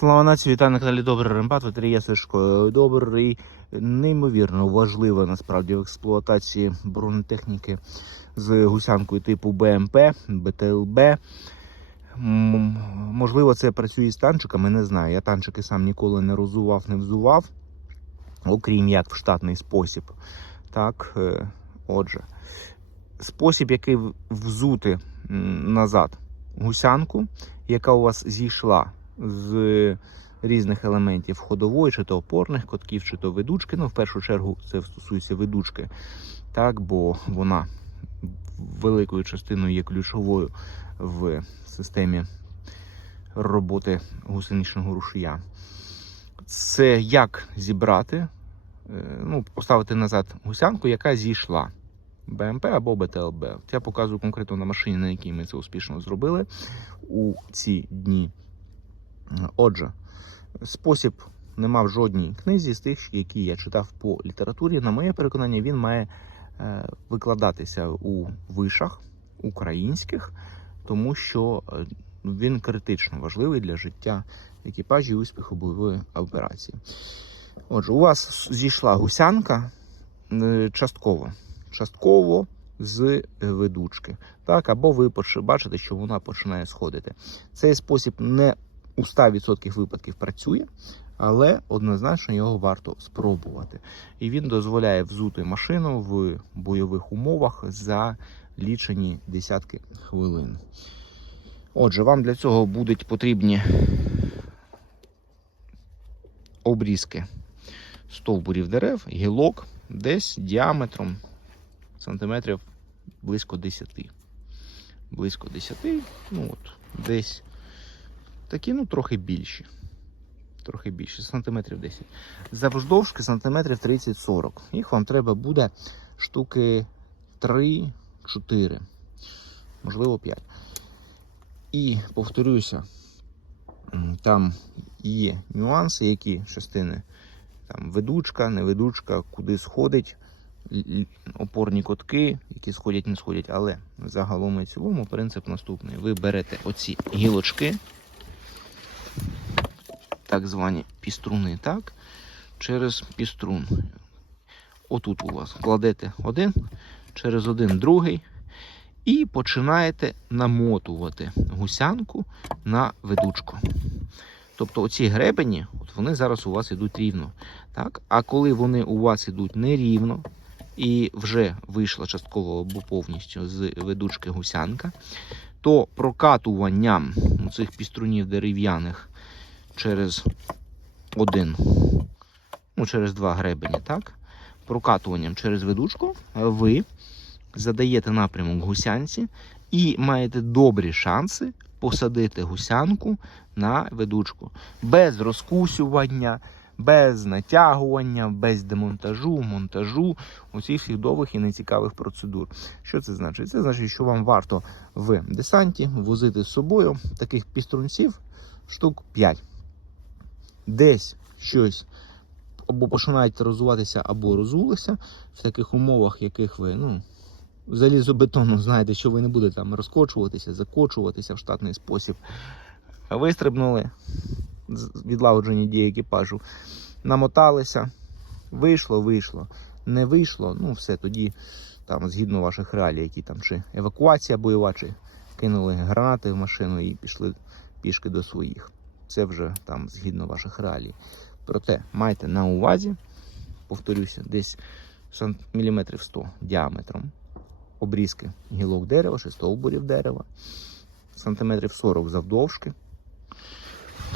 Слава нації, вітаю на каналі Добрий Рембат, ветерія Сишко. Добрий, неймовірно важлива насправді в експлуатації бронетехніки з гусянкою типу БМП, БТЛБ. Можливо, це працює з танчиками, не знаю. Я танчики сам ніколи не розував, не взував, окрім як в штатний спосіб. Так, е, отже, спосіб, який взути назад гусянку, яка у вас зійшла з різних елементів ходової, чи то опорних котків, чи то ведучки. Ну, в першу чергу, це стосується ведучки, так, бо вона великою частиною є ключовою в системі роботи гусеничного рушія. Це як зібрати, е, ну, поставити назад гусянку, яка зійшла. БМП або БТЛБ. Я показую конкретно на машині, на якій ми це успішно зробили у ці дні. Отже, спосіб нема в жодній книзі з тих, які я читав по літературі. На моє переконання, він має е, викладатися у вишах українських, тому що е, він критично важливий для життя екіпажі і успіху бойової операції. Отже, у вас зійшла гусянка е, частково. Частково з ведучки. Так, або ви бачите, що вона починає сходити. Цей спосіб не у 100% випадків працює, але однозначно його варто спробувати. І він дозволяє взути машину в бойових умовах за лічені десятки хвилин. Отже, вам для цього будуть потрібні обрізки стовбурів дерев, гілок десь діаметром сантиметрів близько 10. Близько 10, ну от, десь такі, ну, трохи більші. Трохи більше, сантиметрів 10. Завждовжки сантиметрів 30-40. Їх вам треба буде штуки 3-4, можливо 5. І повторюся, там є нюанси, які частини там ведучка, не ведучка, куди сходить, опорні котки, які сходять, не сходять. Але загалом і цілому принцип наступний. Ви берете оці гілочки, так звані піструни, так? Через піструн. Отут у вас кладете один, через один другий. І починаєте намотувати гусянку на ведучку. Тобто оці гребені, от вони зараз у вас ідуть рівно. Так? А коли вони у вас ідуть нерівно, і вже вийшла частково або повністю з ведучки гусянка, то прокатуванням цих піструнів дерев'яних через один, ну, через два гребені, так? Прокатуванням через ведучку ви задаєте напрямок гусянці і маєте добрі шанси посадити гусянку на ведучку без розкусювання, без натягування, без демонтажу, монтажу, усіх всіх довгих і нецікавих процедур. Що це значить? Це значить, що вам варто в десанті возити з собою таких піструнців штук 5. Десь щось або починають розвиватися, або розулися в таких умовах, яких ви, ну, залізобетонно знаєте, що ви не будете там розкочуватися, закочуватися в штатний спосіб. Вистрибнули, відлагоджені дії екіпажу, намоталися, вийшло, вийшло. Не вийшло, ну все, тоді там згідно ваших реалій, які там чи евакуація бойова, чи кинули гранати в машину і пішли пішки до своїх. Це вже там згідно ваших реалій. Проте майте на увазі, повторюся, десь міліметрів 100 діаметром обрізки гілок дерева чи стовбурів дерева, сантиметрів 40 завдовжки.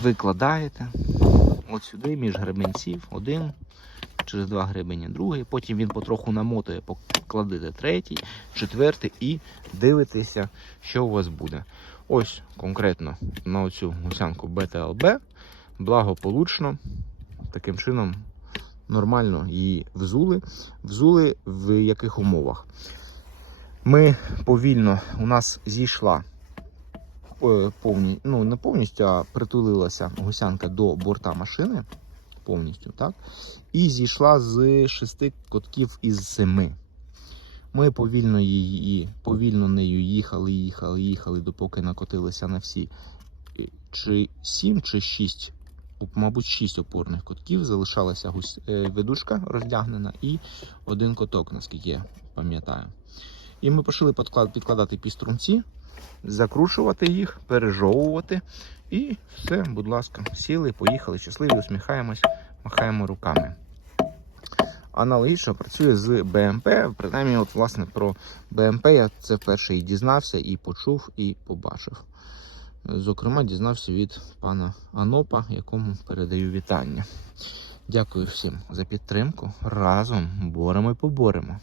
Викладаєте от сюди між гребенців один, через два гребені другий, потім він потроху намотує, покладете третій, четвертий і дивитеся, що у вас буде. Ось конкретно на оцю гусянку БТЛБ благополучно таким чином нормально її взули. Взули в яких умовах? Ми повільно, у нас зійшла е, повні, ну не повністю, а притулилася гусянка до борта машини повністю, так? І зійшла з шести котків із семи. Ми повільно її, повільно нею їхали, їхали, їхали, допоки накотилися на всі е, чи сім, чи шість мабуть, 6 опорних котків. Залишалася гусь... е, ведучка роздягнена і один коток, наскільки я пам'ятаю. І ми почали підкладати піструнці, закрушувати їх, пережовувати. І все, будь ласка, сіли, поїхали, щасливі, усміхаємось, махаємо руками. Аналогічно працює з БМП. Принаймні, от, власне, про БМП я це вперше і дізнався, і почув, і побачив. Зокрема, дізнався від пана Анопа, якому передаю вітання. Дякую всім за підтримку. Разом боремо і поборемо.